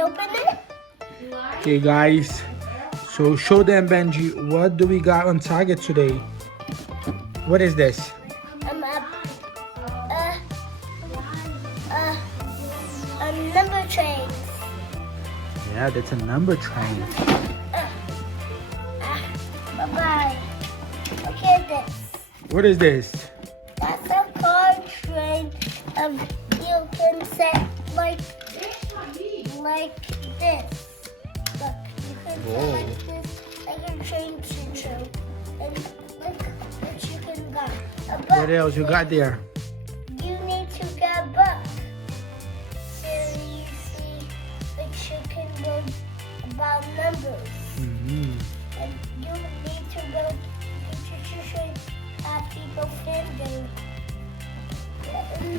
open it? Okay, guys. So show them, Benji, what do we got on Target today? What is this? A number train. Yeah, that's a number train. Bye-bye. Look at this. What is this? That's a car train. You can set like this. Look, you can set like this, like a train choo-choo. And look what you can got. A book. What else you got there? You need to get a book. So you see what you can learn about numbers. Mm-hmm. And you need to go to choo-choo that people can do. You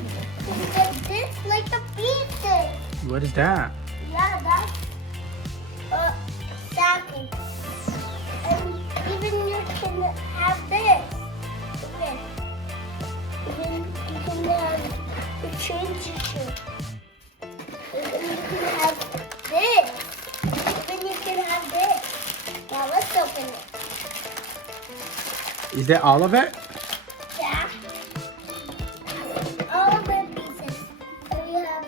get this like a pieces. What is that? Yeah, that's a stacking. And even you can have this. Okay. You can have the train choo-choo. Even you can have this. Even you can have this. Now let's open it. Is that all of it? Yeah. All of the pieces. So we have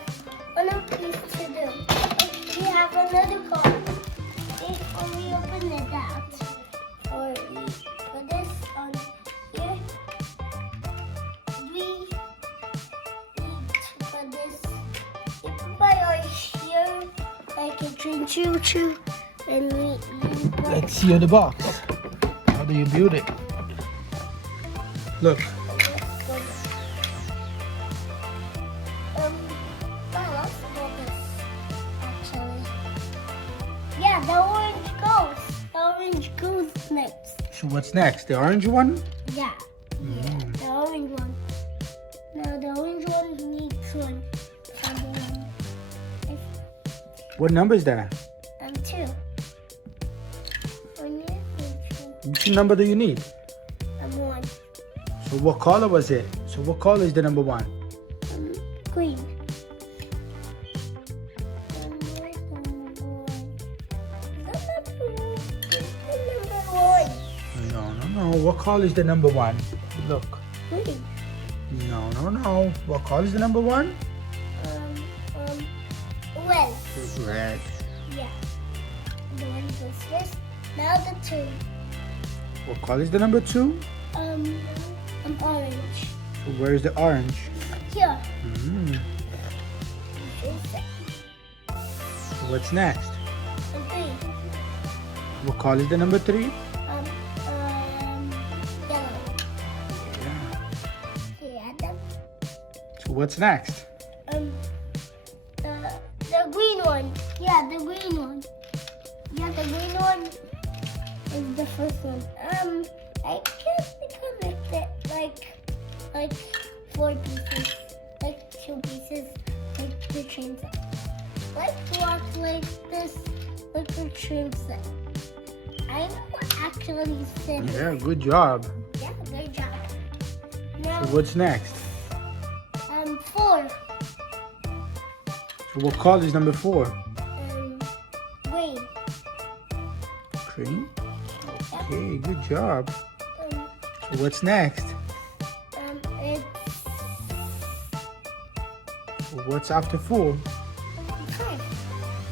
one more piece to do. We have another card. Before we open it out. Or we put this on here. We need to put this by our here. Like a train choo-choo. And we Let's see on the box. How do you build it? Look. Let's do this, actually. Yeah, the orange goes. The orange goes next. So what's next? The orange one? Yeah. Yeah, the orange one. Now the orange one needs one. What number is that? 2. Which number do you need? 1. So what color was it? So what color is the number 1? Green. No. What color is the number 1? Look. Green. No. What color is the number 1? Red. Red. Yeah. The one goes this. Now the 2. What color is the number 2? Orange. So where is the orange? Here. Mm. So what's next? And 3. What color is the number 3? Yellow. Yeah. Yeah, that. So what's next? The green one. Yeah, the green one. Yeah, the green one is the first one. I can't connect it like 4 pieces, like 2 pieces, like the train set. Like block like this, like the train set. I know actually said. Yeah, good job. Yeah, good job. Now, So what's next? 4. So what color is number 4? Green. Green. Okay, good job. So what's next? It's So what's after 4? 5.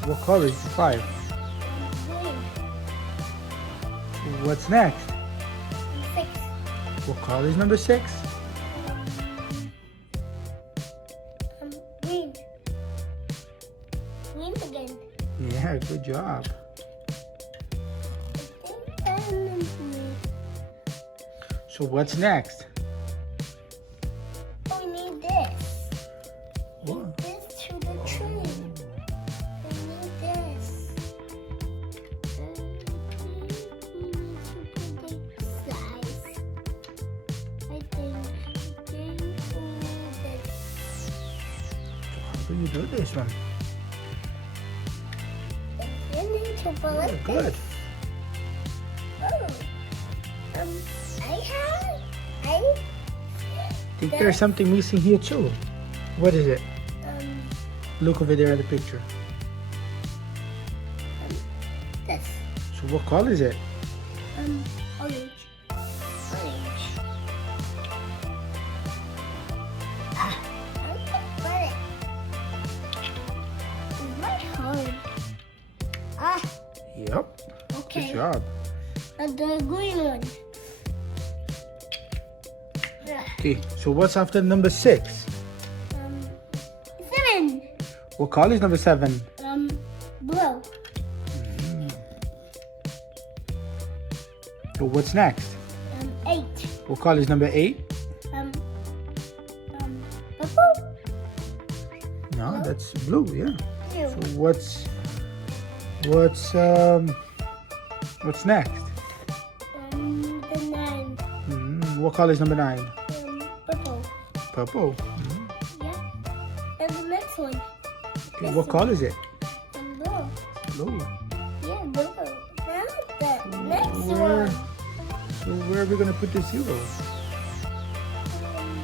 What color is 5? Green. So what's next? 6. What color is number 6? Green. Green again. Yeah, good job. So what's next? We need this. What? This to the tree. We need this. We need to put the size. I think we need this. How do you do this one? You need to put Yeah, like good. this. Oh. I think there's something missing here too. What is it? um Look over there at the picture. Yes. So what color is it? Orange. Orange. Ah, I can't put it. It's very hard. Ah, Yep. okay. Good job. And the green one. Okay, so what's after number 6? 7. What color is number 7? Blue. So what's next? 8. What color is number 8? Purple. No, that's blue, yeah. Blue. So what's next? The 9. What color is number 9? Purple. Purple. Yeah. And the next one. Okay, what color is it? Blue. Blue. Yeah, blue. Now the next Where, one. so where are we gonna put the 0?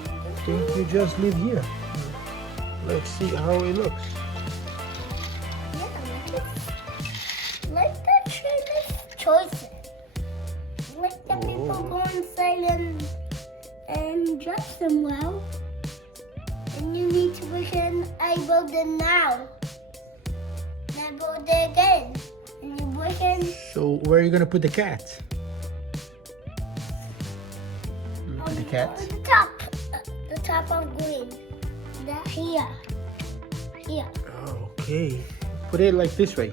I think you just leave here. Let's see how it looks. Yeah, like the trainer's choices. Like the people go inside and dress them well. And you need to push in I build it now. And I build it again. And you push in So where are you gonna put the cat? on The cat? the top of green. That here. Here. Okay. Put it like this way.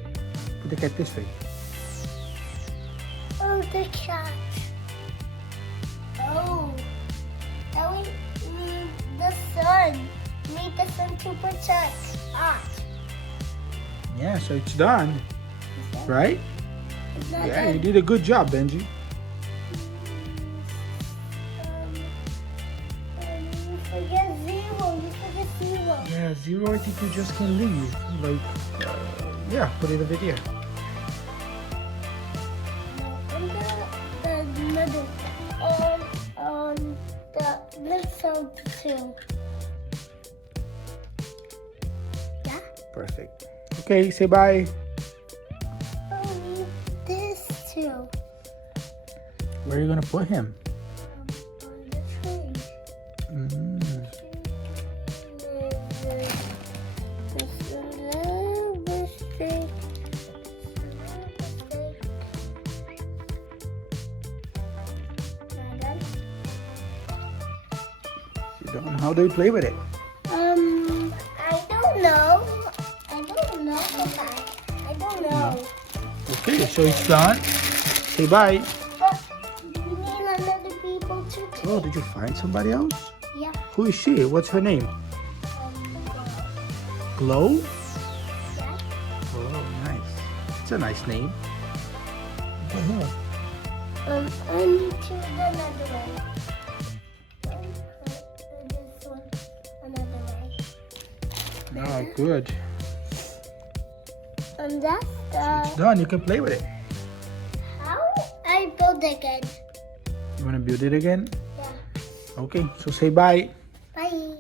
Put the cat this way. Oh, the cat. Oh. Now we need the sun. We need the sun to protect us. Yeah, so it's done, right? It's not Yeah, done. you did a good job, Benji. You forget 0. You forget 0. Yeah, 0, I think you just can leave. Like, yeah, put it over there. No, the middle. The middle too. Yeah. Perfect. Okay, say bye. This too. Where are you gonna put him? On the tree. You don't. How do you play with it? I don't know. I don't know. I don't know. Okay, so it's done. Say bye. But you need another people to do. Oh, did you find somebody else? Yeah. Who is she? What's her name? Glow? Yeah. Oh, nice. It's a nice name. What more? I need to do another way. This one another way. Oh, good. And that's It's done. You can play with it. how I build again. You want to build it again? Yeah. Okay, so say bye. Bye.